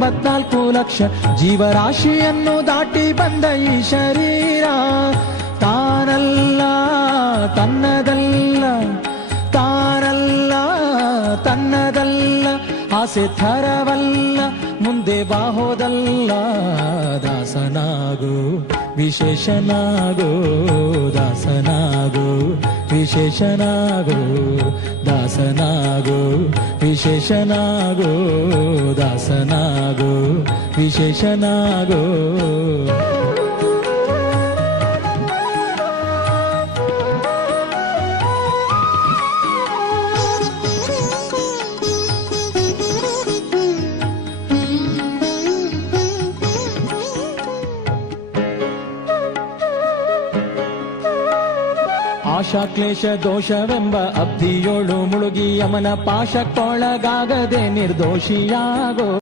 184 ಲಕ್ಷ ಜೀವರಾಶಿಯನ್ನು ದಾಟಿ ಬಂದ ಈ ಶರೀರ ತಾನಲ್ಲ ತನ್ನದಲ್ಲ, ತಾನಲ್ಲ ತನ್ನದಲ್ಲ, ಆಸೆ ಥರವಲ್ಲ, ಮುಂದೆ ಬಾಹೋದಲ್ಲ. ದಾಸನಾಗು ವಿಶೇಷನಾಗು, ದಾಸನಾಗು ವಿಶೇಷನಾಗು, ದಾಸನಾಗು ವಿಶೇಷನಾಗು, ದಾಸನಾಗು ವಿಶೇಷನಾಗು. ಆಶಾ ಕ್ಲೇಶ ದೋಷವೆಂಬ ಅಬ್ಧಿಯೋಳು ಮುಳುಗಿ ಯಮನ ಪಾಶಕ್ಕೊಳಗಾಗದೆ ನಿರ್ದೋಷಿಯಾಗೋ.